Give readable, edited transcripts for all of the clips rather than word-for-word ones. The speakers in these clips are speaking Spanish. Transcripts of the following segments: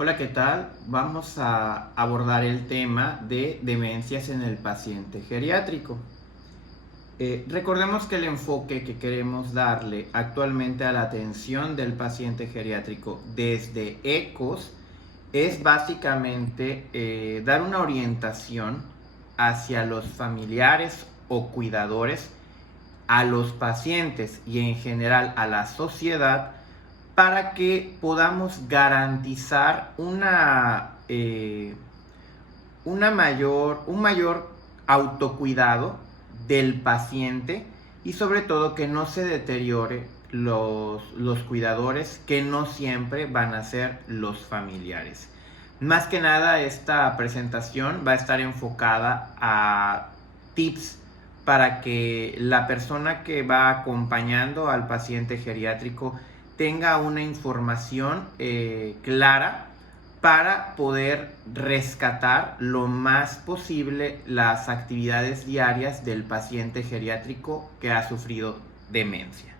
Hola, ¿qué tal? Vamos a abordar el tema de demencias en el paciente geriátrico. Recordemos que el enfoque que queremos darle actualmente a la atención del paciente geriátrico desde ECOS es básicamente dar una orientación hacia los familiares o cuidadores, a los pacientes y en general a la sociedad para que podamos garantizar un mayor autocuidado del paciente y sobre todo que no se deteriore los cuidadores, que no siempre van a ser los familiares. Más que nada, esta presentación va a estar enfocada a tips para que la persona que va acompañando al paciente geriátrico tenga una información clara para poder rescatar lo más posible las actividades diarias del paciente geriátrico que ha sufrido demencia.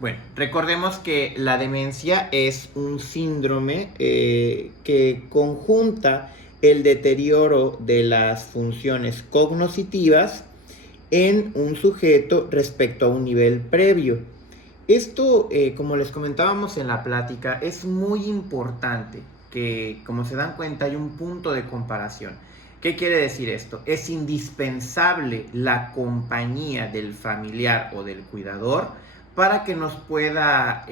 Bueno, recordemos que la demencia es un síndrome que conjunta el deterioro de las funciones cognitivas en un sujeto respecto a un nivel previo. Esto, como les comentábamos en la plática, es muy importante que, como se dan cuenta, hay un punto de comparación. ¿Qué quiere decir esto? Es indispensable la compañía del familiar o del cuidador para que nos pueda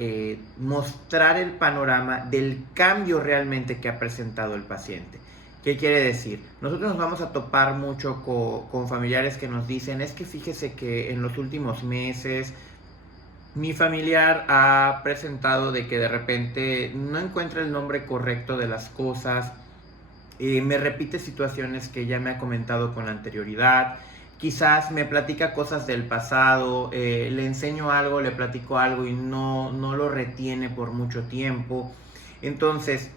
mostrar el panorama del cambio realmente que ha presentado el paciente. ¿Qué quiere decir? Nosotros nos vamos a topar mucho con familiares que nos dicen, es que fíjese que en los últimos meses mi familiar ha presentado de que de repente no encuentra el nombre correcto de las cosas, me repite situaciones que ya me ha comentado con anterioridad, quizás me platica cosas del pasado, le enseño algo, le platico algo y no lo retiene por mucho tiempo. Entonces,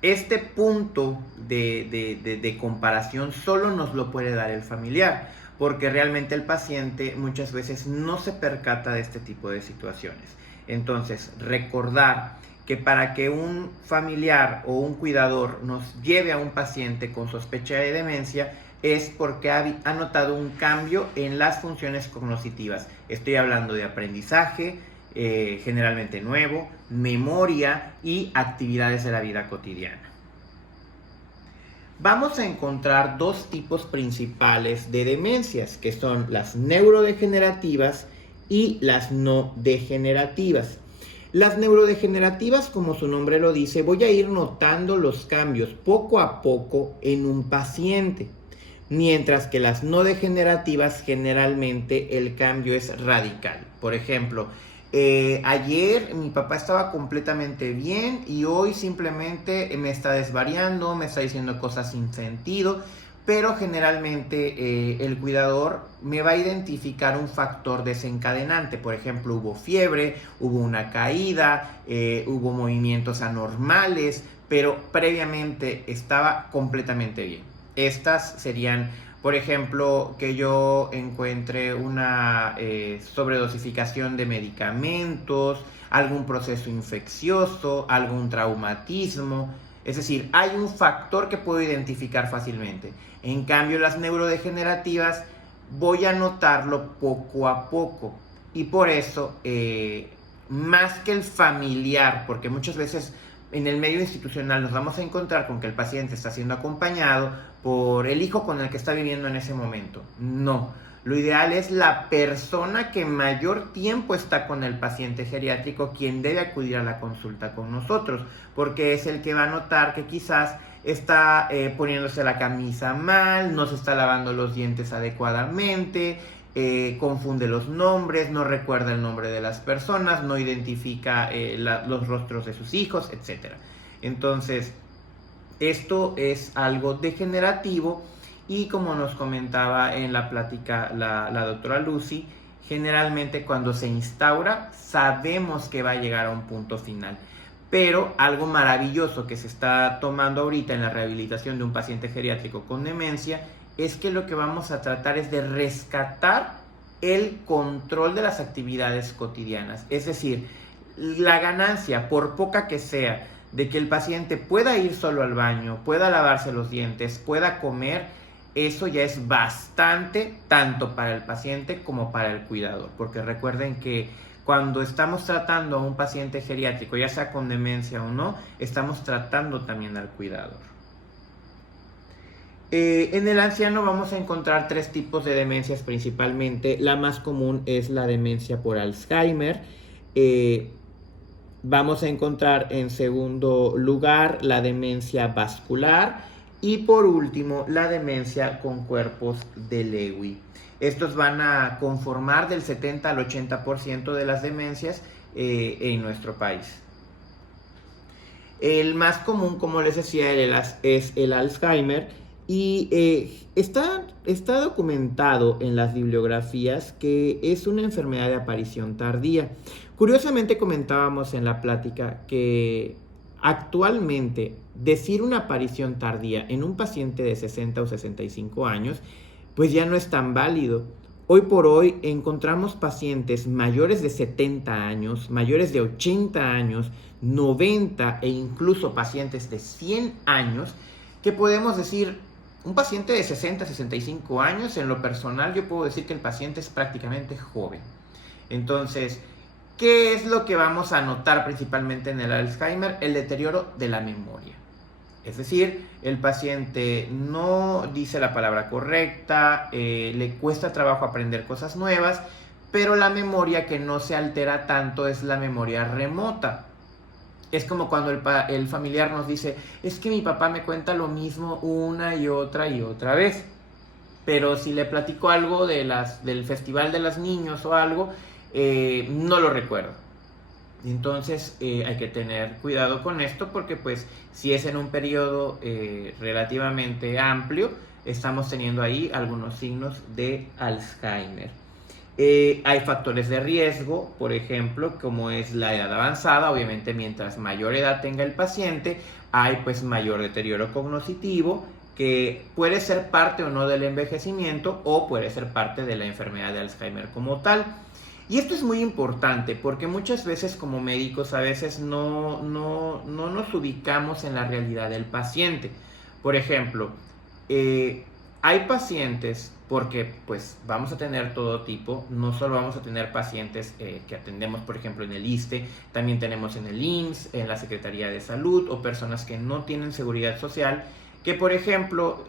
este punto de comparación solo nos lo puede dar el familiar, porque realmente el paciente muchas veces no se percata de este tipo de situaciones. Entonces, recordar que para que un familiar o un cuidador nos lleve a un paciente con sospecha de demencia es porque ha notado un cambio en las funciones cognitivas. Estoy hablando de aprendizaje, generalmente nuevo, memoria y actividades de la vida cotidiana. Vamos a encontrar dos tipos principales de demencias, que son las neurodegenerativas y las no degenerativas. Las neurodegenerativas, como su nombre lo dice, voy a ir notando los cambios poco a poco en un paciente, mientras que las no degenerativas generalmente el cambio es radical. Por ejemplo, ayer mi papá estaba completamente bien y hoy simplemente me está desvariando, me está diciendo cosas sin sentido, pero generalmente el cuidador me va a identificar un factor desencadenante. Por ejemplo, hubo fiebre, hubo una caída, hubo movimientos anormales, pero previamente estaba completamente bien. Estas serían, por ejemplo, que yo encuentre una sobredosificación de medicamentos, algún proceso infeccioso, algún traumatismo. Es decir, hay un factor que puedo identificar fácilmente. En cambio, las neurodegenerativas voy a notarlo poco a poco. Y por eso, más que el familiar, porque muchas veces en el medio institucional nos vamos a encontrar con que el paciente está siendo acompañado por el hijo con el que está viviendo en ese momento. No, lo ideal es la persona que mayor tiempo está con el paciente geriátrico quien debe acudir a la consulta con nosotros, porque es el que va a notar que quizás está poniéndose la camisa mal, no se está lavando los dientes adecuadamente, confunde los nombres, no recuerda el nombre de las personas, no identifica los rostros de sus hijos, etc. Entonces, esto es algo degenerativo y como nos comentaba en la plática la doctora Lucy, generalmente cuando se instaura sabemos que va a llegar a un punto final. Pero algo maravilloso que se está tomando ahorita en la rehabilitación de un paciente geriátrico con demencia es que lo que vamos a tratar es de rescatar el control de las actividades cotidianas. Es decir, la ganancia, por poca que sea, de que el paciente pueda ir solo al baño, pueda lavarse los dientes, pueda comer, eso ya es bastante, tanto para el paciente como para el cuidador. Porque recuerden que cuando estamos tratando a un paciente geriátrico, ya sea con demencia o no, estamos tratando también al cuidador. En el anciano vamos a encontrar 3 tipos de demencias principalmente. La más común es la demencia por Alzheimer. Vamos a encontrar en segundo lugar la demencia vascular y por último la demencia con cuerpos de Lewy. Estos van a conformar del 70 al 80% de las demencias en nuestro país. El más común, como les decía, es el Alzheimer. Y está documentado en las bibliografías que es una enfermedad de aparición tardía. Curiosamente comentábamos en la plática que actualmente decir una aparición tardía en un paciente de 60 o 65 años pues ya no es tan válido. Hoy por hoy encontramos pacientes mayores de 70 años, mayores de 80 años, 90 e incluso pacientes de 100 años que podemos decir, un paciente de 60 a 65 años, en lo personal yo puedo decir que el paciente es prácticamente joven. Entonces, ¿qué es lo que vamos a notar principalmente en el Alzheimer? El deterioro de la memoria. Es decir, el paciente no dice la palabra correcta, le cuesta trabajo aprender cosas nuevas, pero la memoria que no se altera tanto es la memoria remota. Es como cuando el familiar nos dice, es que mi papá me cuenta lo mismo una y otra vez. Pero si le platico algo del Festival de los Niños o algo, no lo recuerdo. Entonces hay que tener cuidado con esto porque pues si es en un periodo relativamente amplio, estamos teniendo ahí algunos signos de Alzheimer. Hay factores de riesgo, por ejemplo, como es la edad avanzada. Obviamente, mientras mayor edad tenga el paciente, hay pues mayor deterioro cognitivo, que puede ser parte o no del envejecimiento o puede ser parte de la enfermedad de Alzheimer como tal. Y esto es muy importante porque muchas veces como médicos a veces no nos ubicamos en la realidad del paciente. Por ejemplo, hay pacientes, porque pues vamos a tener todo tipo, no solo vamos a tener pacientes que atendemos por ejemplo en el ISSSTE, también tenemos en el IMSS, en la Secretaría de Salud o personas que no tienen seguridad social, que por ejemplo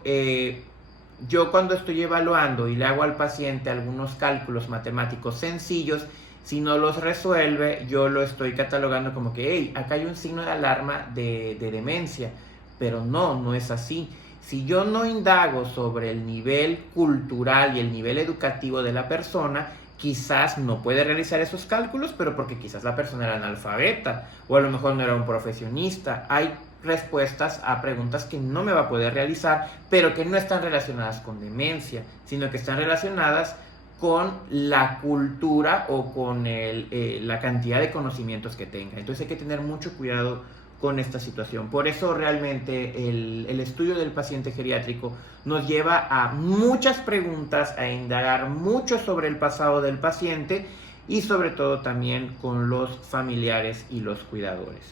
yo cuando estoy evaluando y le hago al paciente algunos cálculos matemáticos sencillos, si no los resuelve yo lo estoy catalogando como que hey, acá hay un signo de alarma de demencia, pero no es así. Si yo no indago sobre el nivel cultural y el nivel educativo de la persona, quizás no puede realizar esos cálculos, pero porque quizás la persona era analfabeta o a lo mejor no era un profesionista. Hay respuestas a preguntas que no me va a poder realizar, pero que no están relacionadas con demencia, sino que están relacionadas con la cultura o con la cantidad de conocimientos que tenga. Entonces hay que tener mucho cuidado con esta situación. Por eso realmente el estudio del paciente geriátrico nos lleva a muchas preguntas, a indagar mucho sobre el pasado del paciente y sobre todo también con los familiares y los cuidadores.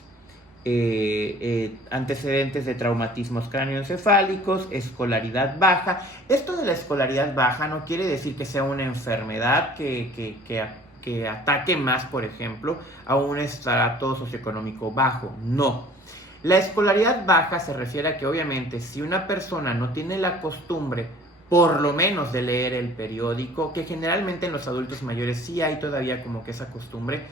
Antecedentes de traumatismos cráneoencefálicos, escolaridad baja. Esto de la escolaridad baja no quiere decir que sea una enfermedad que ataque más, por ejemplo, a un estrato socioeconómico bajo. No. La escolaridad baja se refiere a que obviamente si una persona no tiene la costumbre, por lo menos de leer el periódico, que generalmente en los adultos mayores sí hay todavía como que esa costumbre,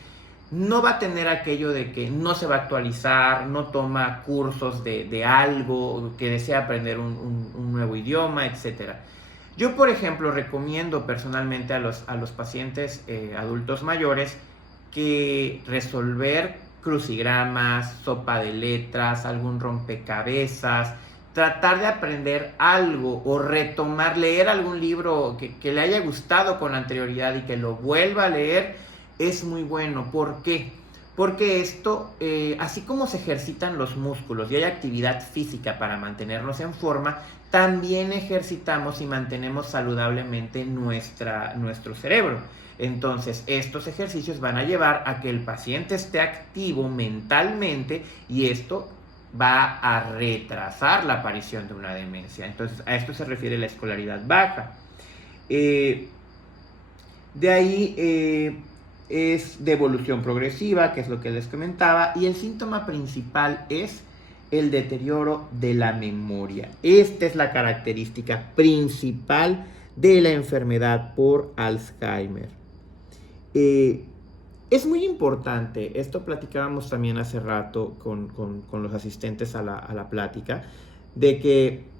no va a tener aquello de que no se va a actualizar, no toma cursos de algo, que desea aprender un nuevo idioma, etc. Yo, por ejemplo, recomiendo personalmente a los pacientes adultos mayores que resolver crucigramas, sopa de letras, algún rompecabezas, tratar de aprender algo o retomar, leer algún libro que le haya gustado con anterioridad y que lo vuelva a leer, es muy bueno. ¿Por qué? porque esto, así como se ejercitan los músculos y hay actividad física para mantenernos en forma, también ejercitamos y mantenemos saludablemente nuestro cerebro. Entonces, estos ejercicios van a llevar a que el paciente esté activo mentalmente y esto va a retrasar la aparición de una demencia. Entonces, a esto se refiere la escolaridad baja. De ahí es de evolución progresiva, que es lo que les comentaba, y el síntoma principal es el deterioro de la memoria. Esta es la característica principal de la enfermedad por Alzheimer. Es muy importante, esto platicábamos también hace rato con los asistentes a la plática, de que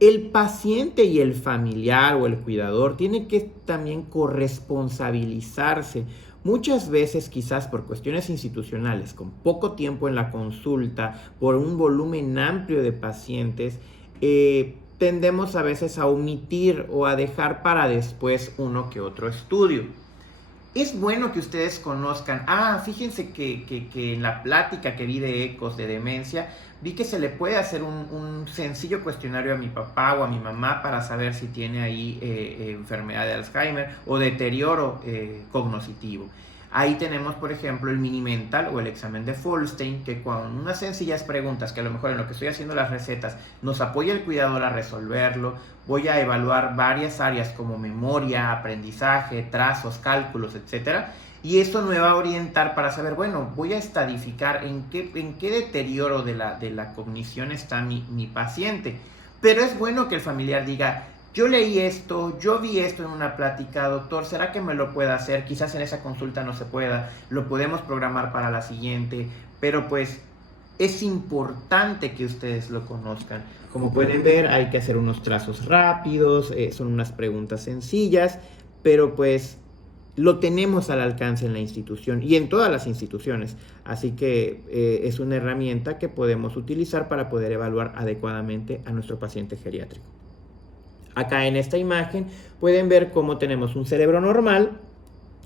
el paciente y el familiar o el cuidador tienen que también corresponsabilizarse. Muchas veces, quizás por cuestiones institucionales, con poco tiempo en la consulta, por un volumen amplio de pacientes, tendemos a veces a omitir o a dejar para después uno que otro estudio. Es bueno que ustedes conozcan, fíjense que en la plática que vi de ecos de demencia, vi que se le puede hacer un sencillo cuestionario a mi papá o a mi mamá para saber si tiene ahí enfermedad de Alzheimer o deterioro cognitivo. Ahí tenemos, por ejemplo, el mini mental o el examen de Folstein, que con unas sencillas preguntas, que a lo mejor en lo que estoy haciendo las recetas, nos apoya el cuidador a resolverlo. Voy a evaluar varias áreas como memoria, aprendizaje, trazos, cálculos, etc. Y eso me va a orientar para saber, bueno, voy a estadificar en qué deterioro de la cognición está mi paciente. Pero es bueno que el familiar diga, yo leí esto, yo vi esto en una plática, doctor, ¿será que me lo pueda hacer? Quizás en esa consulta no se pueda, lo podemos programar para la siguiente, pero pues es importante que ustedes lo conozcan. Como pueden ver, hay que hacer unos trazos rápidos, son unas preguntas sencillas, pero pues lo tenemos al alcance en la institución y en todas las instituciones. Así que es una herramienta que podemos utilizar para poder evaluar adecuadamente a nuestro paciente geriátrico. Acá en esta imagen pueden ver cómo tenemos un cerebro normal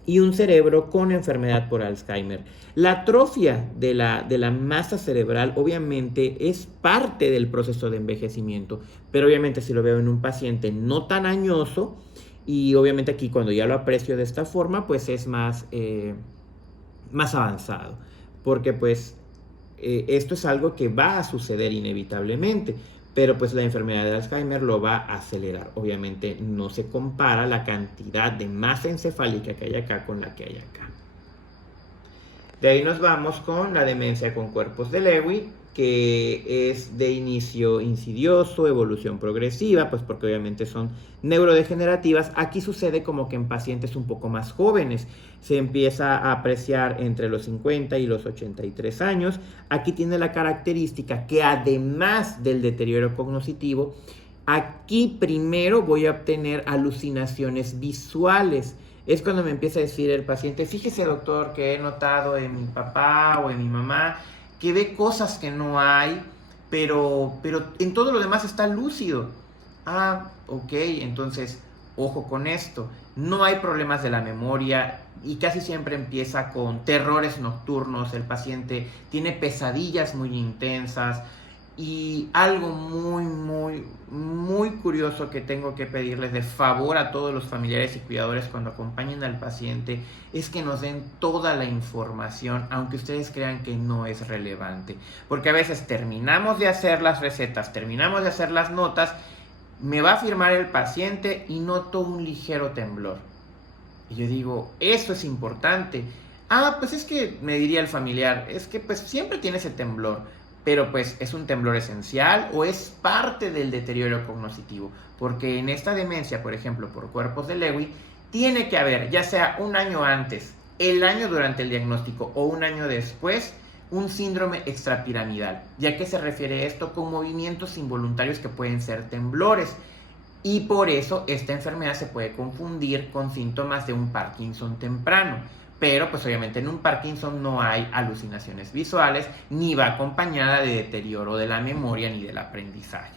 y un cerebro con enfermedad por Alzheimer. La atrofia de la masa cerebral obviamente es parte del proceso de envejecimiento, pero obviamente si lo veo en un paciente no tan añoso, y obviamente aquí cuando ya lo aprecio de esta forma, pues es más avanzado, porque pues esto es algo que va a suceder inevitablemente. Pero pues la enfermedad de Alzheimer lo va a acelerar. Obviamente no se compara la cantidad de masa encefálica que hay acá con la que hay acá. De ahí nos vamos con la demencia con cuerpos de Lewy, que es de inicio insidioso, evolución progresiva, pues porque obviamente son neurodegenerativas. Aquí sucede como que en pacientes un poco más jóvenes. Se empieza a apreciar entre los 50 y los 83 años. Aquí tiene la característica que además del deterioro cognitivo, aquí primero voy a obtener alucinaciones visuales. Es cuando me empieza a decir el paciente, fíjese doctor que he notado en mi papá o en mi mamá que ve cosas que no hay, pero en todo lo demás está lúcido. Ok, entonces, ojo con esto. No hay problemas de la memoria y casi siempre empieza con terrores nocturnos. El paciente tiene pesadillas muy intensas. Y algo muy curioso que tengo que pedirles de favor a todos los familiares y cuidadores cuando acompañen al paciente es que nos den toda la información, aunque ustedes crean que no es relevante. Porque a veces terminamos de hacer las recetas, terminamos de hacer las notas, me va a firmar el paciente y noto un ligero temblor. Y yo digo, eso es importante. Pues es que, me diría el familiar, es que pues siempre tiene ese temblor. Pero pues es un temblor esencial o es parte del deterioro cognitivo, porque en esta demencia, por ejemplo, por cuerpos de Lewy, tiene que haber, ya sea un año antes, el año durante el diagnóstico o un año después, un síndrome extrapiramidal. ¿Ya que se refiere esto? Con movimientos involuntarios que pueden ser temblores. Y por eso esta enfermedad se puede confundir con síntomas de un Parkinson temprano. Pero pues obviamente en un Parkinson no hay alucinaciones visuales, ni va acompañada de deterioro de la memoria ni del aprendizaje.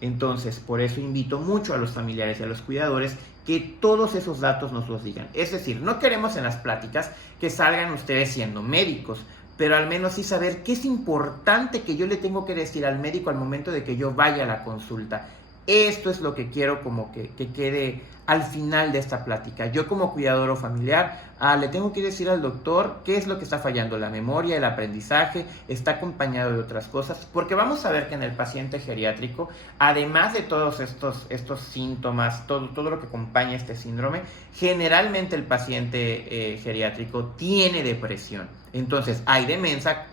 Entonces, por eso invito mucho a los familiares y a los cuidadores que todos esos datos nos los digan. Es decir, no queremos en las pláticas que salgan ustedes siendo médicos, pero al menos sí saber qué es importante que yo le tengo que decir al médico al momento de que yo vaya a la consulta. Esto es lo que quiero como que quede al final de esta plática. Yo como cuidador o familiar le tengo que decir al doctor qué es lo que está fallando, la memoria, el aprendizaje, está acompañado de otras cosas, porque vamos a ver que en el paciente geriátrico, además de todos estos síntomas, todo lo que acompaña este síndrome, generalmente el paciente geriátrico tiene depresión. Entonces hay demencia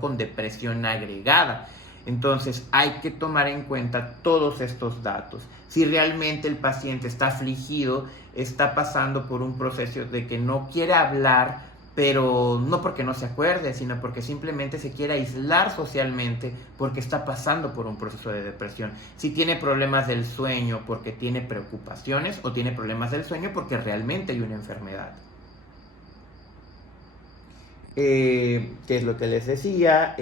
con depresión agregada. Entonces hay que tomar en cuenta todos estos datos. Si realmente el paciente está afligido, está pasando por un proceso de que no quiere hablar, pero no porque no se acuerde, sino porque simplemente se quiere aislar socialmente porque está pasando por un proceso de depresión. Si tiene problemas del sueño porque tiene preocupaciones, o tiene problemas del sueño porque realmente hay una enfermedad. ¿Qué es lo que les decía?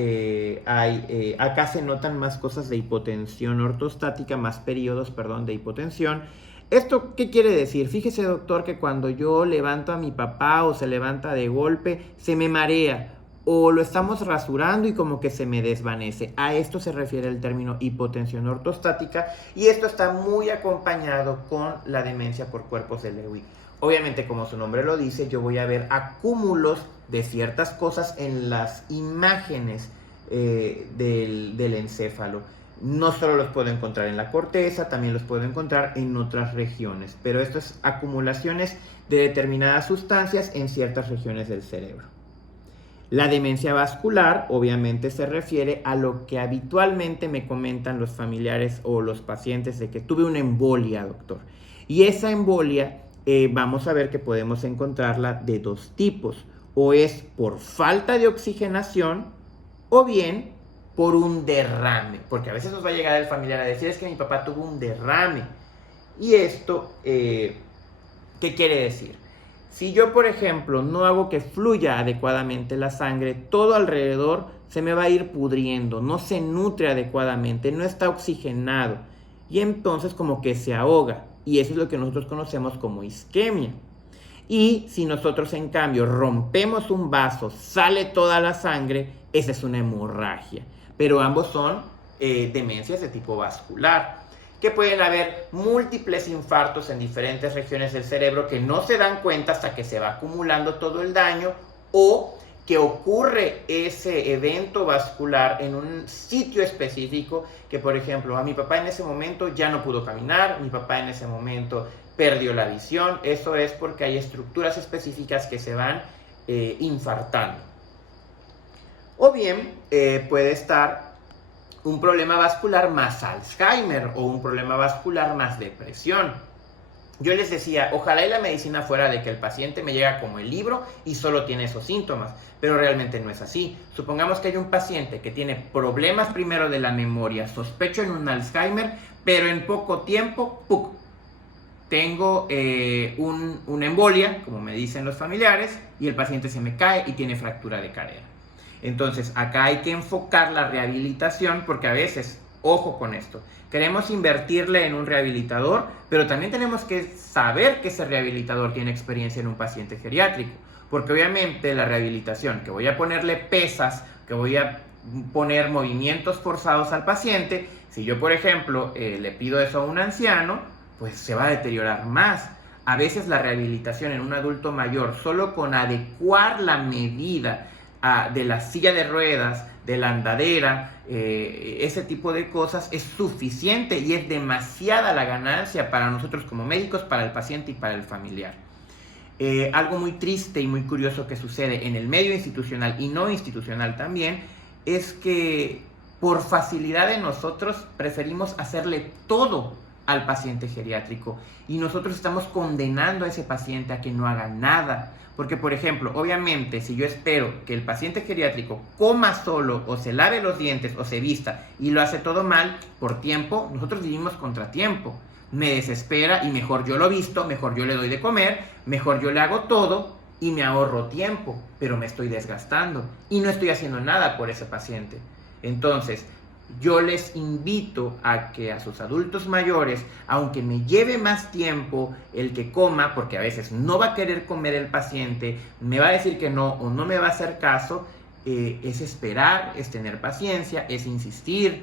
Acá se notan más cosas de hipotensión ortostática, más periodos, de hipotensión. ¿Esto qué quiere decir? Fíjese, doctor, que cuando yo levanto a mi papá o se levanta de golpe, se me marea, o lo estamos rasurando y como que se me desvanece. A esto se refiere el término hipotensión ortostática, y esto está muy acompañado con la demencia por cuerpos de Lewy. Obviamente, como su nombre lo dice, yo voy a ver acúmulos de ciertas cosas en las imágenes del encéfalo. No solo los puedo encontrar en la corteza, también los puedo encontrar en otras regiones, pero esto es acumulaciones de determinadas sustancias en ciertas regiones del cerebro. La demencia vascular obviamente se refiere a lo que habitualmente me comentan los familiares o los pacientes, de que tuve una embolia, doctor. Y esa embolia vamos a ver que podemos encontrarla de dos tipos. O es por falta de oxigenación, o bien por un derrame. Porque a veces nos va a llegar el familiar a decir: es que mi papá tuvo un derrame. Y esto, ¿qué quiere decir? Si yo, por ejemplo, no hago que fluya adecuadamente la sangre, todo alrededor se me va a ir pudriendo, no se nutre adecuadamente, no está oxigenado, y entonces como que se ahoga. Y eso es lo que nosotros conocemos como isquemia. Y si nosotros, en cambio, rompemos un vaso, sale toda la sangre, esa es una hemorragia. Pero ambos son demencias de tipo vascular, que pueden haber múltiples infartos en diferentes regiones del cerebro que no se dan cuenta hasta que se va acumulando todo el daño, o que ocurre ese evento vascular en un sitio específico, que por ejemplo a mi papá en ese momento ya no pudo caminar, mi papá en ese momento perdió la visión. Eso es porque hay estructuras específicas que se van infartando. O bien puede estar un problema vascular más Alzheimer, o un problema vascular más depresión. Yo les decía, ojalá y la medicina fuera de que el paciente me llega como el libro y solo tiene esos síntomas, pero realmente no es así. Supongamos que hay un paciente que tiene problemas primero de la memoria, sospecho en un Alzheimer, pero en poco tiempo, ¡puc!, tengo una embolia, como me dicen los familiares, y el paciente se me cae y tiene fractura de cadera. Entonces, acá hay que enfocar la rehabilitación, porque a veces, ojo con esto, queremos invertirle en un rehabilitador, pero también tenemos que saber que ese rehabilitador tiene experiencia en un paciente geriátrico, porque obviamente la rehabilitación, que voy a ponerle pesas, que voy a poner movimientos forzados al paciente, si yo, por ejemplo, le pido eso a un anciano, pues se va a deteriorar más. A veces la rehabilitación en un adulto mayor, solo con adecuar la medida de la silla de ruedas, de la andadera, ese tipo de cosas, es suficiente, y es demasiada la ganancia para nosotros como médicos, para el paciente y para el familiar. Algo muy triste y muy curioso que sucede en el medio institucional y no institucional también, es que por facilidad de nosotros preferimos hacerle todo al paciente geriátrico, y nosotros estamos condenando a ese paciente a que no haga nada. Porque, por ejemplo, obviamente, si yo espero que el paciente geriátrico coma solo, o se lave los dientes, o se vista, y lo hace todo mal por tiempo, nosotros vivimos contratiempo. Me desespera, y mejor yo lo visto, mejor yo le doy de comer, mejor yo le hago todo y me ahorro tiempo, pero me estoy desgastando y no estoy haciendo nada por ese paciente. Entonces, yo les invito a que a sus adultos mayores, aunque me lleve más tiempo el que coma, porque a veces no va a querer comer el paciente, me va a decir que no o no me va a hacer caso, es esperar, es tener paciencia, es insistir.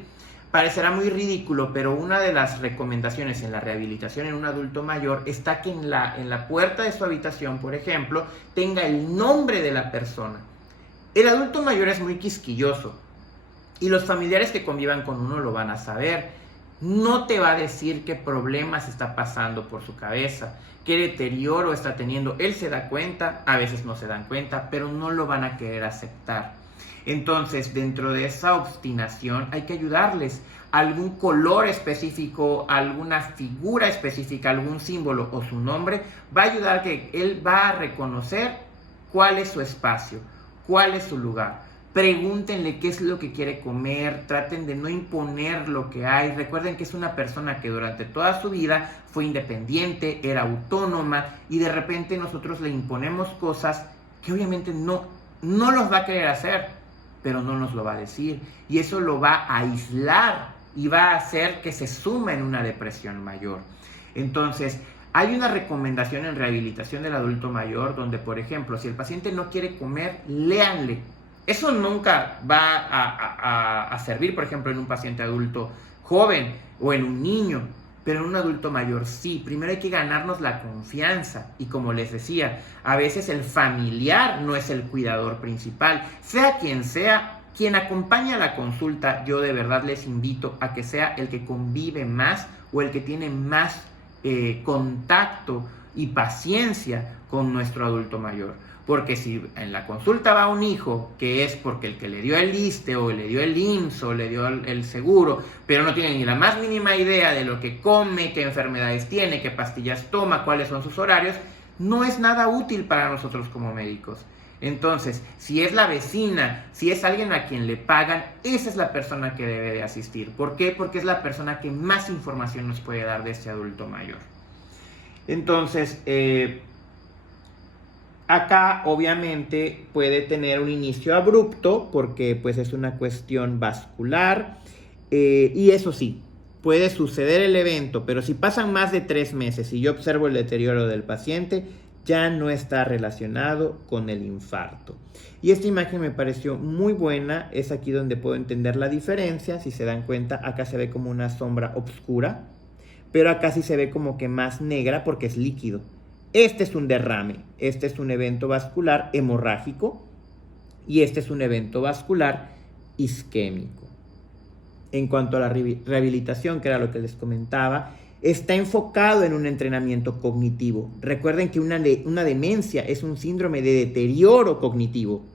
Parecerá muy ridículo, pero una de las recomendaciones en la rehabilitación en un adulto mayor está que en la puerta de su habitación, por ejemplo, tenga el nombre de la persona. El adulto mayor es muy quisquilloso y los familiares que convivan con uno lo van a saber. No te va a decir qué problemas está pasando por su cabeza, qué deterioro está teniendo. Él se da cuenta, a veces no se dan cuenta, pero no lo van a querer aceptar. Entonces, dentro de esa obstinación hay que ayudarles. Algún color específico, alguna figura específica, algún símbolo o su nombre va a ayudar a que él va a reconocer cuál es su espacio, cuál es su lugar. Pregúntenle qué es lo que quiere comer, traten de no imponer lo que hay. Recuerden que es una persona que durante toda su vida fue independiente, era autónoma y de repente nosotros le imponemos cosas que obviamente no los va a querer hacer, pero no nos lo va a decir. Y eso lo va a aislar y va a hacer que se suma en una depresión mayor. Entonces, hay una recomendación en rehabilitación del adulto mayor donde, por ejemplo, si el paciente no quiere comer, léanle. Eso nunca va a servir, por ejemplo, en un paciente adulto joven o en un niño, pero en un adulto mayor sí. Primero hay que ganarnos la confianza y, como les decía, a veces el familiar no es el cuidador principal. Sea, quien acompaña a la consulta, yo de verdad les invito a que sea el que convive más o el que tiene más contacto y paciencia con nuestro adulto mayor. Porque si en la consulta va un hijo, que es porque el que le dio el ISSSTE o le dio el IMSS o le dio el seguro, pero no tiene ni la más mínima idea de lo que come, qué enfermedades tiene, qué pastillas toma, cuáles son sus horarios, no es nada útil para nosotros como médicos. Entonces, si es la vecina, si es alguien a quien le pagan, esa es la persona que debe de asistir. ¿Por qué? Porque es la persona que más información nos puede dar de este adulto mayor. Entonces, acá obviamente puede tener un inicio abrupto porque pues es una cuestión vascular y eso sí, puede suceder el evento, pero si pasan más de 3 meses y yo observo el deterioro del paciente, ya no está relacionado con el infarto. Y esta imagen me pareció muy buena, es aquí donde puedo entender la diferencia. Si se dan cuenta, acá se ve como una sombra oscura, pero acá sí se ve como que más negra porque es líquido. Este es un derrame, este es un evento vascular hemorrágico y este es un evento vascular isquémico. En cuanto a la rehabilitación, que era lo que les comentaba, está enfocado en un entrenamiento cognitivo. Recuerden que una demencia es un síndrome de deterioro cognitivo.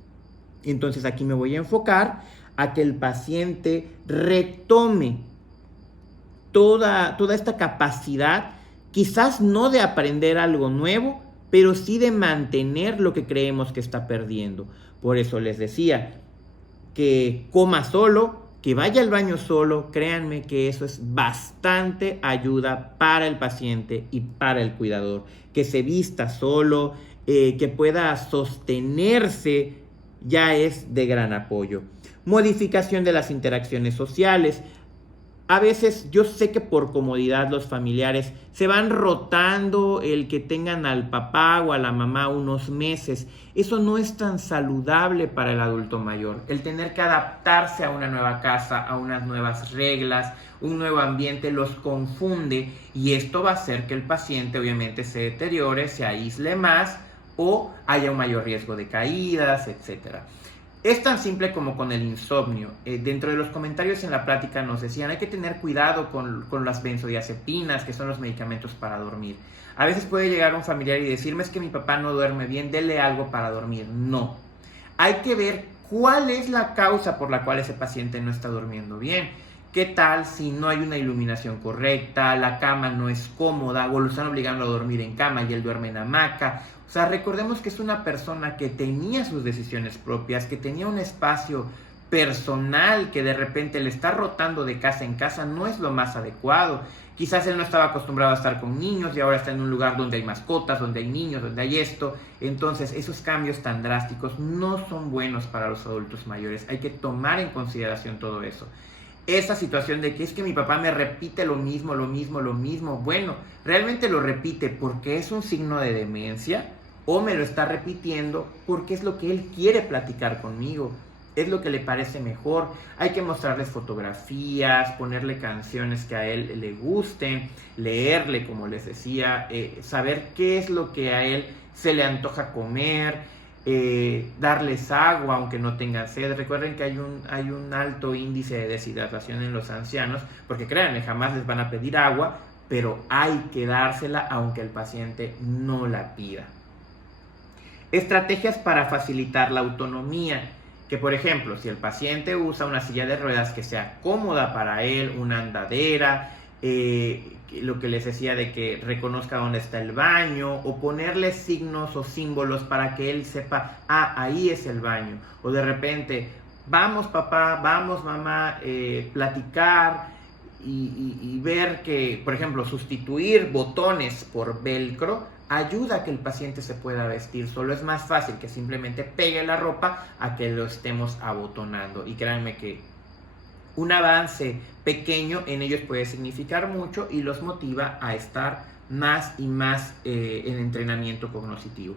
Entonces aquí me voy a enfocar a que el paciente retome toda esta capacidad, quizás no de aprender algo nuevo, pero sí de mantener lo que creemos que está perdiendo. Por eso les decía que coma solo, que vaya al baño solo. Créanme que eso es bastante ayuda para el paciente y para el cuidador. Que se vista solo, que pueda sostenerse, ya es de gran apoyo. Modificación de las interacciones sociales. A veces yo sé que por comodidad los familiares se van rotando el que tengan al papá o a la mamá unos meses. Eso no es tan saludable para el adulto mayor. El tener que adaptarse a una nueva casa, a unas nuevas reglas, un nuevo ambiente los confunde y esto va a hacer que el paciente obviamente se deteriore, se aísle más o haya un mayor riesgo de caídas, etc. Es tan simple como con el insomnio. Dentro de los comentarios en la plática nos decían, hay que tener cuidado con las benzodiazepinas, que son los medicamentos para dormir. A veces puede llegar un familiar y decirme, es que mi papá no duerme bien, dele algo para dormir. No. Hay que ver cuál es la causa por la cual ese paciente no está durmiendo bien. ¿Qué tal si no hay una iluminación correcta, la cama no es cómoda o lo están obligando a dormir en cama y él duerme en hamaca? O sea, recordemos que es una persona que tenía sus decisiones propias, que tenía un espacio personal que de repente le está rotando de casa en casa, no es lo más adecuado. Quizás él no estaba acostumbrado a estar con niños y ahora está en un lugar donde hay mascotas, donde hay niños, donde hay esto. Entonces, esos cambios tan drásticos no son buenos para los adultos mayores. Hay que tomar en consideración todo eso. esa situación de que es que mi papá me repite lo mismo, lo mismo, lo mismo. Bueno, realmente lo repite porque es un signo de demencia o me lo está repitiendo porque es lo que él quiere platicar conmigo, es lo que le parece mejor. Hay que mostrarles fotografías, ponerle canciones que a él le gusten, leerle, como les decía, saber qué es lo que a él se le antoja comer, darles agua aunque no tengan sed. Recuerden que hay un alto índice de deshidratación en los ancianos, porque créanme, jamás les van a pedir agua, pero hay que dársela aunque el paciente no la pida. Estrategias para facilitar la autonomía, que por ejemplo, si el paciente usa una silla de ruedas que sea cómoda para él, una andadera, lo que les decía de que reconozca dónde está el baño, o ponerle signos o símbolos para que él sepa, ahí es el baño, o de repente, vamos papá, vamos mamá, platicar y ver que, por ejemplo, sustituir botones por velcro ayuda a que el paciente se pueda vestir solo. Es más fácil que simplemente pegue la ropa a que lo estemos abotonando, y créanme que un avance pequeño en ellos puede significar mucho y los motiva a estar más y más en entrenamiento cognitivo.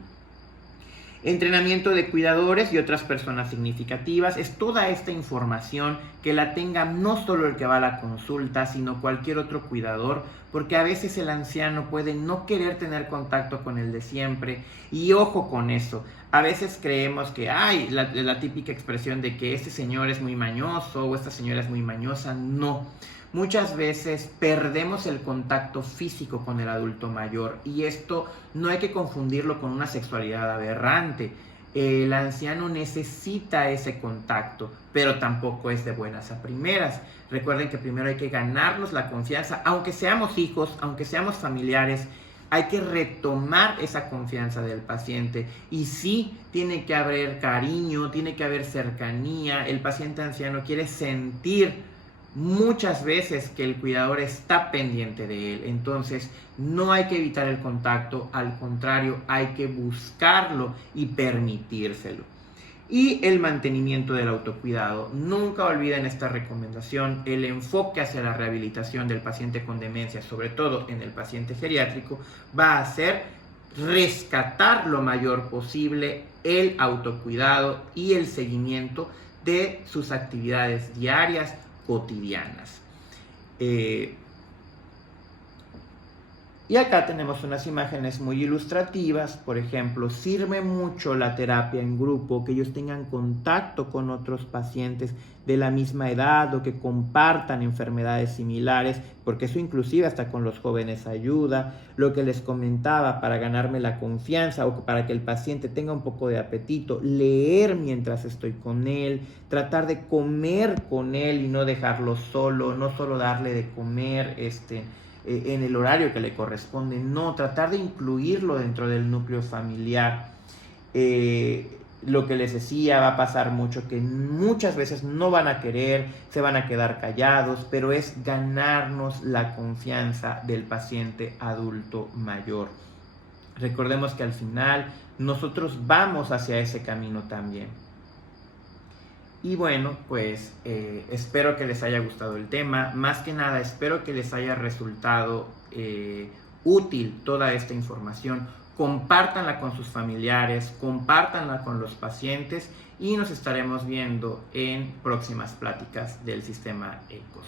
Entrenamiento de cuidadores y otras personas significativas es toda esta información que la tenga no solo el que va a la consulta, sino cualquier otro cuidador, porque a veces el anciano puede no querer tener contacto con el de siempre, y ojo con eso. A veces creemos que hay la típica expresión de que este señor es muy mañoso o esta señora es muy mañosa. No. Muchas veces perdemos el contacto físico con el adulto mayor, y esto no hay que confundirlo con una sexualidad aberrante. El anciano necesita ese contacto, pero tampoco es de buenas a primeras. Recuerden que primero hay que ganarnos la confianza, aunque seamos hijos, aunque seamos familiares. Hay que retomar esa confianza del paciente, y sí, tiene que haber cariño, tiene que haber cercanía. El paciente anciano quiere sentir muchas veces que el cuidador está pendiente de él. Entonces no hay que evitar el contacto, al contrario, hay que buscarlo y permitírselo. Y el mantenimiento del autocuidado. Nunca olviden esta recomendación. El enfoque hacia la rehabilitación del paciente con demencia, sobre todo en el paciente geriátrico, va a ser rescatar lo mayor posible el autocuidado y el seguimiento de sus actividades diarias, cotidianas. Y acá tenemos unas imágenes muy ilustrativas. Por ejemplo, sirve mucho la terapia en grupo, que ellos tengan contacto con otros pacientes de la misma edad o que compartan enfermedades similares, porque eso inclusive hasta con los jóvenes ayuda. Lo que les comentaba, para ganarme la confianza o para que el paciente tenga un poco de apetito, leer mientras estoy con él, tratar de comer con él y no dejarlo solo, no solo darle de comer en el horario que le corresponde, no, tratar de incluirlo dentro del núcleo familiar. Lo que les decía, va a pasar mucho que muchas veces no van a querer, se van a quedar callados, pero es ganarnos la confianza del paciente adulto mayor. Recordemos que al final nosotros vamos hacia ese camino también. Y bueno, pues espero que les haya gustado el tema. Más que nada, espero que les haya resultado útil toda esta información. Compártanla con sus familiares, compártanla con los pacientes, y nos estaremos viendo en próximas pláticas del sistema ECOS.